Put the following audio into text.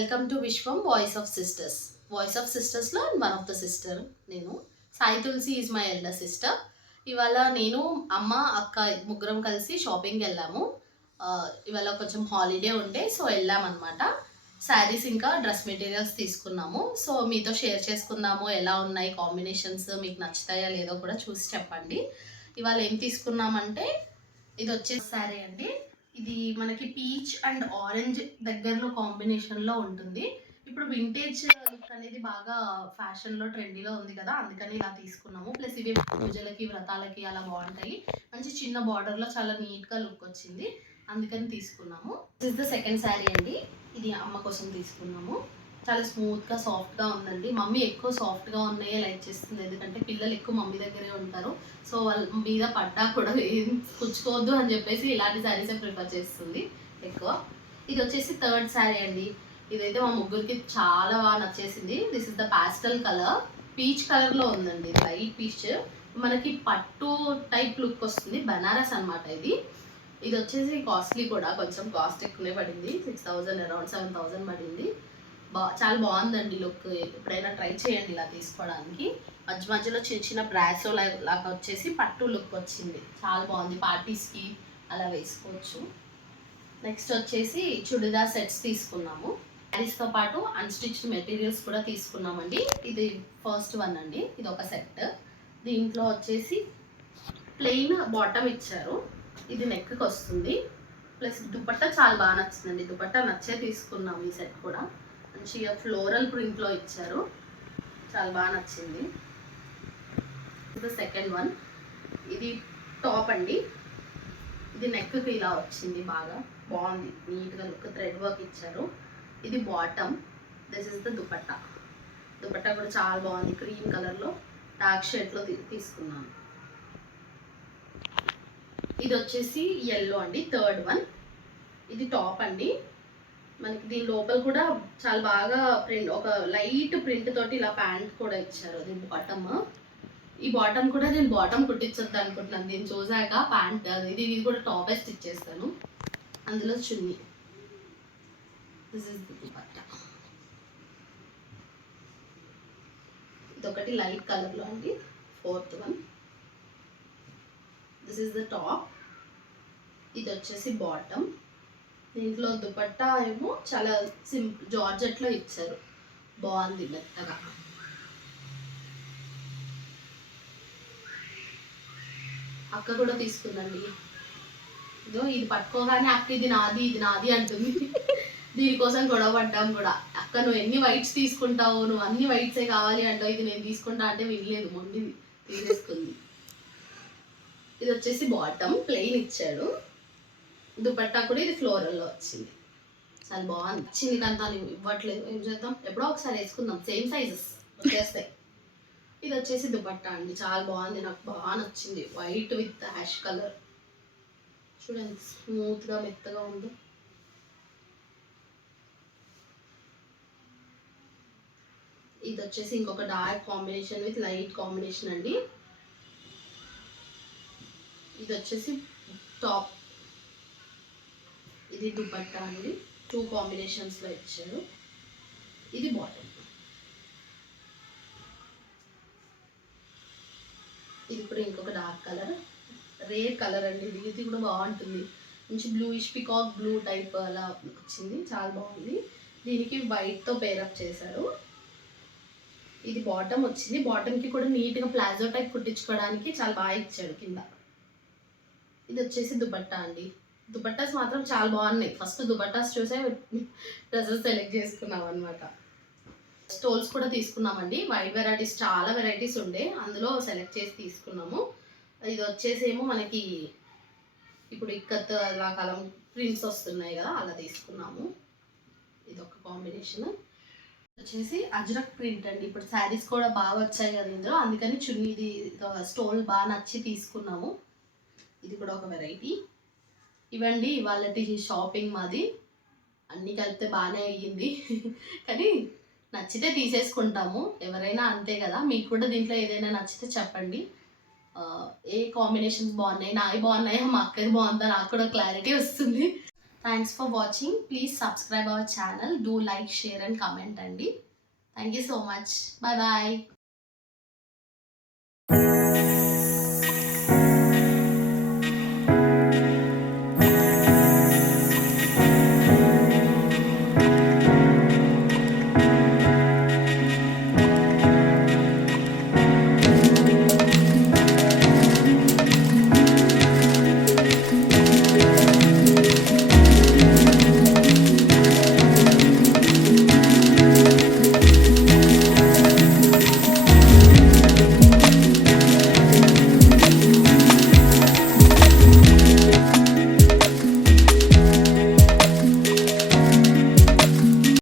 Welcome to Vishwam voice of sisters. Voice of సిస్టర్స్లో one of the sister నేను. Sai Tulasi is my elder sister. ఇవాళ నేను అమ్మ అక్క ముగ్గురం కలిసి షాపింగ్కి వెళ్ళాము. ఇవాళ కొంచెం హాలిడే ఉండే సో వెళ్ళామన్నమాట. శారీస్ ఇంకా డ్రెస్ మెటీరియల్స్ తీసుకున్నాము. సో మీతో షేర్ చేసుకుందాము, ఎలా ఉన్నాయి కాంబినేషన్స్, మీకు నచ్చుతాయా లేదో కూడా చూసి చెప్పండి. ఇవాళ ఏం తీసుకున్నామంటే ఇది వచ్చేసి శారీ అండి. ఇది మనకి పీచ్ అండ్ ఆరెంజ్ దగ్గరలో కాంబినేషన్లో ఉంటుంది. ఇప్పుడు వింటేజ్ లుక్ అనేది బాగా ఫ్యాషన్లో ట్రెండీలో ఉంది కదా, అందుకని ఇలా తీసుకున్నాము. ప్లస్ ఇవి పూజలకి వ్రతాలకి అలా బాగుంటాయి. మంచి చిన్న బార్డర్లో చాలా నీట్గా లుక్ వచ్చింది, అందుకని తీసుకున్నాము. This is the second sari అండి. ఇది అమ్మ కోసం తీసుకున్నాము. చాలా స్మూత్గా సాఫ్ట్గా ఉందండి. మమ్మీ ఎక్కువ సాఫ్ట్గా ఉన్నాయే లైక్ చేస్తుంది, ఎందుకంటే పిల్లలు ఎక్కువ మమ్మీ దగ్గరే ఉంటారు. సో వాళ్ళ మీద పడ్డా కూడా ఏం పుచ్చుకోవద్దు అని చెప్పేసి ఇలాంటి శారీసే ప్రిఫర్ చేస్తుంది ఎక్కువ. ఇది వచ్చేసి థర్డ్ శారీ అండి. ఇదైతే మా ముగ్గురికి చాలా బాగా నచ్చేసింది. This is the pastel colour, peach కలర్లో ఉందండి. లైట్ పీచ్, మనకి పట్టు టైప్ లుక్ వస్తుంది. బనారస్ అనమాట ఇది. ఇది వచ్చేసి కాస్ట్లీ కూడా, కొంచెం కాస్ట్ ఎక్కువనే పడింది. 6,000 అరౌండ్ 7,000 పడింది. చాలా బాగుందండి లుక్. ఎప్పుడైనా ట్రై చేయండి ఇలా తీసుకోవడానికి. మధ్య మధ్యలో చిన్న చిన్న బ్రాసో లాగా వచ్చేసి పట్టు లుక్ వచ్చింది, చాలా బాగుంది. పార్టీస్కి అలా వేసుకోవచ్చు. నెక్స్ట్ వచ్చేసి చుడిదార్ సెట్స్ తీసుకున్నాము. శారీస్తో పాటు అన్స్టిచ్డ్ మెటీరియల్స్ కూడా తీసుకున్నామండి. ఇది ఫస్ట్ వన్ అండి. ఇది ఒక సెట్. దీంట్లో వచ్చేసి ప్లెయిన్ బాటమ్ ఇచ్చారు. ఇది నెక్కి వస్తుంది. ప్లస్ దుపట్టా చాలా బాగా నచ్చిందండి. దుపట్టా నచ్చే తీసుకున్నాము. ఈ సెట్ కూడా మంచిగా ఫ్లోరల్ ప్రింట్లో ఇచ్చారు, చాలా బాగా నచ్చింది. ఇది సెకండ్ వన్. ఇది టాప్ అండి. ఇది నెక్కి ఇలా వచ్చింది, బాగా బాగుంది, నీట్గా లుక్. థ్రెడ్ వర్క్ ఇచ్చారు. ఇది bottom. This is the dupatta. Dupatta కూడా చాలా బాగుంది, క్రీమ్ కలర్లో డార్క్ షేడ్లో తీసుకున్నాను. ఇది వచ్చేసి ఎల్లో అండి, థర్డ్ వన్. ఇది టాప్ అండి. మనకి దీని లోపల కూడా చాలా బాగా ప్రింట్, ఒక లైట్ ప్రింట్ తోటి ఇలా ప్యాంట్ కూడా ఇచ్చారు. దీని బాటమ్. ఈ బాటమ్ కూడా నేను బాటమ్ కుట్టించొద్దు అనుకుంటున్నాను దీన్ని చూసాక. ప్యాంట్ ఇది కూడా టాప్ స్టిచ్ చేస్తాను. అందులో చున్నీ. దిస్ ఇస్ ది బట్ట. ఇదొకటి లైట్ కలర్లో అండి, fourth one. This is the top. ఇది వచ్చేసి బాటమ్. దీంట్లో దుపట్టా ఏమో చాలా జార్జెట్లో ఇచ్చారు, బాగుంది మెత్తగా. అక్క కూడా తీసుకుందండి. ఇదో ఇది పట్టుకోగానే అక్క ఇది నాది ఇది నాది అంటుంది. దీనికోసం గొడవ పడ్డాం కూడా. అక్క నువ్వు ఎన్ని వైట్స్ తీసుకుంటావు, నువ్వు అన్ని వైట్సే కావాలి అంటావు, ఇది నేను తీసుకుంటా అంటే వినలేదు, మొండిది, తీసేసుకుంది. ఇది వచ్చేసి బాటమ్ ప్లెయిన్ ఇచ్చాడు. దుపట్టా కూడా ఇది ఫ్లోరల్లో వచ్చింది, చాలా బాగుంది. వచ్చింది కానీ తను ఇవ్వట్లేదు, ఏం చేద్దాం, ఎప్పుడో ఒకసారి వేసుకుందాం, సేమ్ సైజెస్ వచ్చేస్తాయి. ఇది వచ్చేసి దుపట్టా అండి, చాలా బాగుంది, నాకు బాగా నచ్చింది. వైట్ విత్ యాష్ కలర్, చూడండి స్మూత్గా మెత్తగా ఉంది. ఇది వచ్చేసి ఇంకొక dark combination with light combination అండి. ఇది వచ్చేసి టాప్. ఇది దుపట్టా అండి, 2 కాంబినేషన్స్లో ఇచ్చారు. ఇది బాటమ్. ఇది కూడా ఇంకొక డార్క్ కలర్, రేర్ కలర్ అండి. ఇది కూడా బాగుంటుంది, మంచి బ్లూయిష్ పికాక్ బ్లూ టైప్ అలా వచ్చింది, చాలా బాగుంది. దీనికి వైట్తో పేరప్ చేశారు. ఇది బాటమ్ వచ్చింది. బాటమ్కి కూడా నీట్గా ప్లాజో టైప్ కుట్టించుకోవడానికి చాలా బాగా ఇచ్చాడు కింద. ఇది వచ్చేసి దుపట్టా అండి. దుపట్టాస్ మాత్రం చాలా బాగున్నాయి. ఫస్ట్ దుపట్టాస్ చూసే డ్రెస్సెస్ సెలెక్ట్ చేసుకున్నాం అనమాట. స్టోల్స్ కూడా తీసుకున్నామండి. వైట్ వెరైటీస్, చాలా వెరైటీస్ ఉండే, అందులో సెలెక్ట్ చేసి తీసుకున్నాము. ఇది వచ్చేసేమో మనకి ఇప్పుడు ఇక్కత్ అలా కాలం ప్రింట్స్ వస్తున్నాయి కదా, అలా తీసుకున్నాము. ఇది ఒక కాంబినేషన్. వచ్చేసి అజ్రక్ ప్రింట్ అండి. ఇప్పుడు శారీస్ కూడా బాగా వచ్చాయి కదా ఇందులో, అందుకని చున్నీది స్టోల్ బాగా నచ్చి తీసుకున్నాము. ఇది కూడా ఒక వెరైటీ. ఇవండి ఇవాళ షాపింగ్ మాది. అన్నీ కలిపితే బాగానే అయ్యింది. కానీ నచ్చితే తీసేసుకుంటాము, ఎవరైనా అంతే కదా. మీకు కూడా దీంట్లో ఏదైనా నచ్చితే చెప్పండి. ఏ కాంబినేషన్స్ బాగున్నాయి, నావి బాగున్నాయా మా అక్కది బాగుందా, నాకు కూడా క్లారిటీ వస్తుంది. Thanks for watching. Please subscribe our channel. Do like, share and comment అండి. Thank you so much. Bye bye.